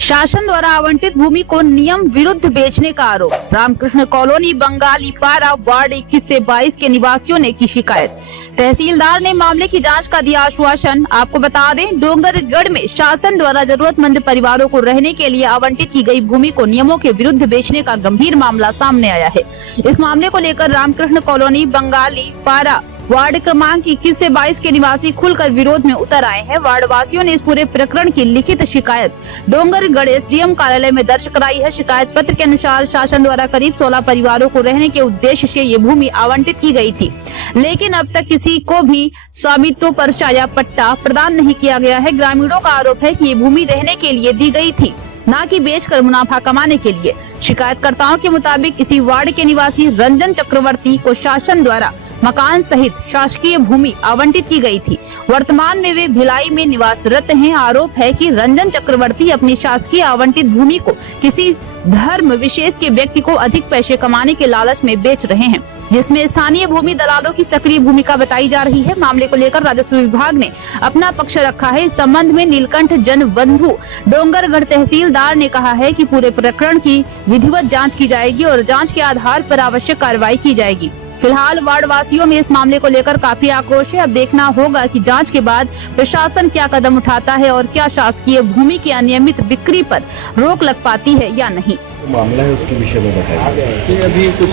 शासन द्वारा आवंटित भूमि को नियम विरुद्ध बेचने का आरोप। रामकृष्ण कॉलोनी बंगाली पारा वार्ड 21 से 22 के निवासियों ने की शिकायत। तहसीलदार ने मामले की जांच का दिया आश्वासन। आपको बता दें, डोंगरगढ़ में शासन द्वारा जरूरतमंद परिवारों को रहने के लिए आवंटित की गई भूमि को नियमों के विरुद्ध बेचने का गंभीर मामला सामने आया है। इस मामले को लेकर रामकृष्ण कॉलोनी बंगाली पारा वार्ड क्रमांक 21 से 22 के निवासी खुलकर विरोध में उतर आए हैं। वार्ड वासियों ने इस पूरे प्रकरण की लिखित शिकायत डोंगरगढ़ एसडीएम कार्यालय में दर्ज कराई है। शिकायत पत्र के अनुसार शासन द्वारा करीब 16 परिवारों को रहने के उद्देश्य से ये भूमि आवंटित की गई थी, लेकिन अब तक किसी को भी स्वामित्व पर्चा या पट्टा प्रदान नहीं किया गया है। ग्रामीणों का आरोप है कि ये भूमि रहने के लिए दी गई थी, न कि बेचकर मुनाफा कमाने के लिए। शिकायतकर्ताओं के मुताबिक इसी वार्ड के निवासी रंजन चक्रवर्ती को शासन द्वारा मकान सहित शासकीय भूमि आवंटित की गई थी। वर्तमान में वे भिलाई में निवासरत हैं। आरोप है कि रंजन चक्रवर्ती अपनी शासकीय आवंटित भूमि को किसी धर्म विशेष के व्यक्ति को अधिक पैसे कमाने के लालच में बेच रहे हैं, जिसमें स्थानीय भूमि दलालों की सक्रिय भूमिका बताई जा रही है। मामले को लेकर राजस्व विभाग ने अपना पक्ष रखा है। इस संबंध में नीलकंठ जनबंधु डोंगरगढ़ तहसीलदार ने कहा है कि पूरे प्रकरण की विधिवत जांच की जाएगी और जांच के आधार पर आवश्यक कार्रवाई की जाएगी। फिलहाल वार्ड वासियों में इस मामले को लेकर काफी आक्रोश है। अब देखना होगा कि जांच के बाद प्रशासन क्या कदम उठाता है और क्या शासकीय भूमि की अनियमित बिक्री पर रोक लग पाती है या नहीं। मामला है उसके विषय में बताइए। अभी कुछ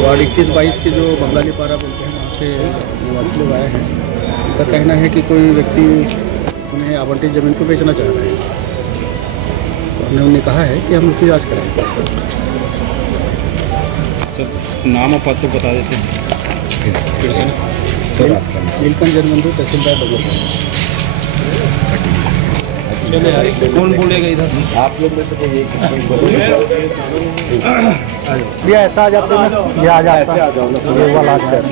वार्ड 21-22 के जो बंगाली पारा बोलते हैं वहाँ से निवासी लोग आए हैं। उनका कहना है कि कोई व्यक्ति उन्हें आवंटित जमीन को बेचना चाह रहे हैं, तो हमने उन्हें कहा है कि हम उसकी जाँच कराएंगे। सर, नाम और पद तो बता देते हैं फिर से। सर आपका नीलकंठ जनबंधु तहसीलदार डोंगरगढ़। कौन बोलेगा इधर? आप लोग में से कोई एक ये ऐसा आ जाते हैं, ये आ जाता है, आ जाओ ना, ये वाला आ जाता है।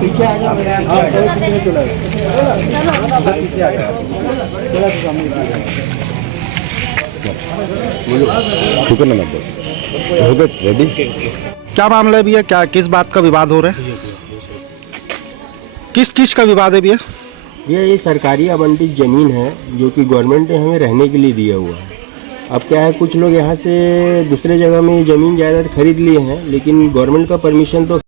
पीछे आ जाओ, पीछे आ जाओ। ठीक है ना, हो गए रेडी। क्या मामला है भैया? क्या किस बात का विवाद हो रहा है? किस चीज़ का विवाद है भैया? ये सरकारी आवंटित ज़मीन है जो कि गवर्नमेंट ने हमें रहने के लिए दिया हुआ है। अब क्या है, कुछ लोग यहाँ से दूसरे जगह में ज़मीन जायदाद खरीद लिए हैं, लेकिन गवर्नमेंट का परमिशन तो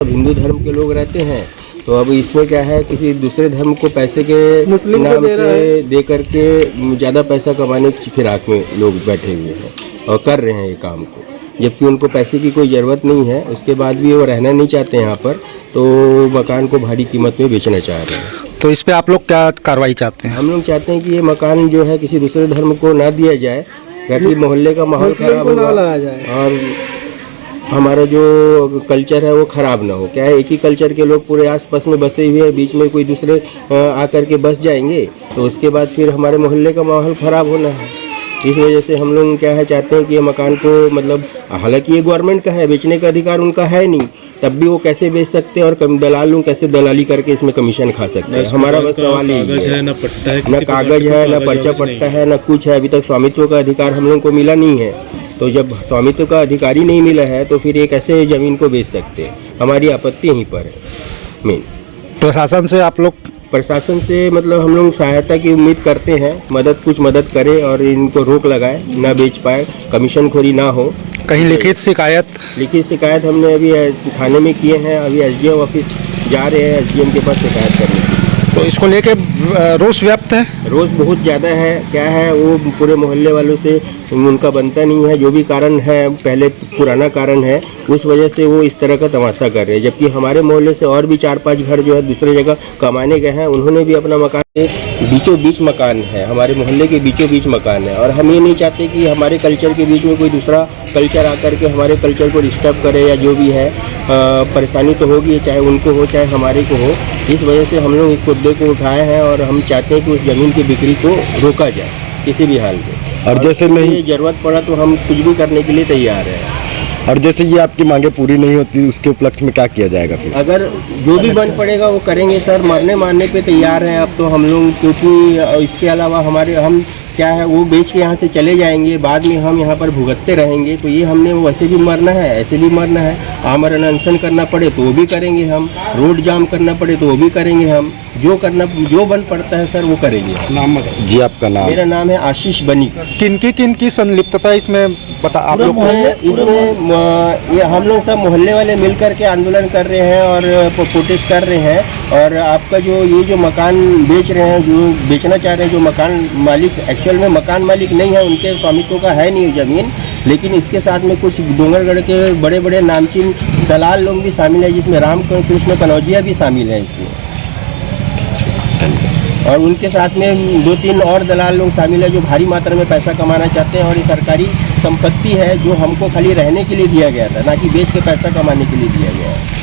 हिंदू धर्म के लोग रहते हैं। तो अब इसमें क्या है, किसी दूसरे धर्म को पैसे के नाम से दे करके ज़्यादा पैसा कमाने की फिराक में लोग बैठे हुए हैं और कर रहे हैं ये काम को, जबकि उनको पैसे की कोई ज़रूरत नहीं है। उसके बाद भी वो रहना नहीं चाहते यहाँ पर, तो मकान को भारी कीमत में बेचना चाह रहे हैं। तो इस पे आप लोग क्या कार्रवाई चाहते हैं? हम लोग चाहते हैं कि ये मकान जो है किसी दूसरे धर्म को ना दिया जाए, ताकि मोहल्ले का माहौल खराब हो और हमारा जो कल्चर है वो ख़राब ना हो। क्या है, एक ही कल्चर के लोग पूरे आसपास में बसे हुए हैं, बीच में कोई दूसरे आकर के बस जाएंगे तो उसके बाद फिर हमारे मोहल्ले का माहौल ख़राब होना है। इस वजह से हम लोग क्या है, चाहते हैं कि ये मकान को, मतलब हालांकि ये गवर्नमेंट का है, बेचने का अधिकार उनका है नहीं, तब भी वो कैसे बेच सकते हैं और दलाल लोग कैसे दलाली करके इसमें कमीशन खा सकते हैं। हमारा बस सवाल यही है। ना पट्टा है, ना कागज है, ना पर्चा पट्टा है, ना कुछ है। अभी तक स्वामित्व का अधिकार हम लोग को मिला नहीं है। तो जब स्वामित्व का अधिकारी नहीं मिला है तो फिर ये कैसे ज़मीन को बेच सकते हैं? हमारी आपत्ति यहीं पर है मेन। प्रशासन से आप लोग? प्रशासन से मतलब हम लोग सहायता की उम्मीद करते हैं, कुछ मदद करे और इनको रोक लगाए, ना बेच पाए, कमीशनखोरी ना हो। कहीं लिखित शिकायत? लिखित शिकायत हमने अभी थाने में किए हैं। अभी एसडीएम ऑफिस जा रहे हैं एसडीएम के पास शिकायत करने की। तो इसको लेके रोष व्याप्त है? रोष बहुत ज़्यादा है। क्या है, वो पूरे मोहल्ले वालों से उनका बनता नहीं है। जो भी कारण है, पहले पुराना कारण है, उस वजह से वो इस तरह का तमाशा कर रहे हैं। जबकि हमारे मोहल्ले से और भी 4-5 घर जो है दूसरे जगह कमाने गए हैं, उन्होंने भी अपना मकान बीचों बीच मकान है, हमारे मोहल्ले के बीचों बीच मकान है। और हम ये नहीं चाहते कि हमारे कल्चर के बीच में कोई दूसरा कल्चर आकर के हमारे कल्चर को डिस्टर्ब करे या जो भी है। परेशानी तो होगी, चाहे उनको हो चाहे हमारे को हो। इस वजह से हम लोग इस मुद्दे को उठाए हैं और हम चाहते हैं कि उस ज़मीन की बिक्री को रोका जाए किसी भी हाल में। और जैसे नहीं ज़रूरत पड़ा तो हम कुछ भी करने के लिए तैयार हैं। और जैसे ये आपकी मांगे पूरी नहीं होती उसके उपलक्ष्य में क्या किया जाएगा फिर? अगर जो भी बन पड़ेगा वो करेंगे सर, मरने मारने पे तैयार हैं अब तो हम लोग, क्योंकि इसके अलावा हम क्या है वो बेच के यहाँ से चले जाएंगे, बाद में हम यहाँ पर भुगतते रहेंगे। तो ये हमने वैसे भी मरना है, ऐसे भी मरना है। आमरण अनशन करना पड़े तो वो भी करेंगे हम, रोड जाम करना पड़े तो वो भी करेंगे हम, जो बन पड़ता है सर वो करेंगे। नाम बताओ जी आपका नाम? मेरा नाम है आशीष बनी। किन की संलिप्तता इसमें बता आप लोग? इसमें ये हम लोग सब मोहल्ले वाले मिल कर के आंदोलन कर रहे हैं और प्रोटेस्ट कर रहे हैं। और आपका जो मकान बेच रहे हैं, जो बेचना चाह रहे हैं, जो मकान मालिक एक्चुअल में मकान मालिक नहीं है, उनके स्वामित्व का है नहीं ज़मीन, लेकिन इसके साथ में कुछ डोंगरगढ़ के बड़े बड़े नामचीन दलाल लोग भी शामिल हैं, जिसमें राम कृष्ण कनौजिया भी शामिल हैं इसमें। और उनके साथ में 2-3 और दलाल लोग शामिल हैं जो भारी मात्रा में पैसा कमाना चाहते हैं। और ये सरकारी संपत्ति है जो हमको खाली रहने के लिए दिया गया था, ना कि बेच के पैसा कमाने के लिए दिया गया है।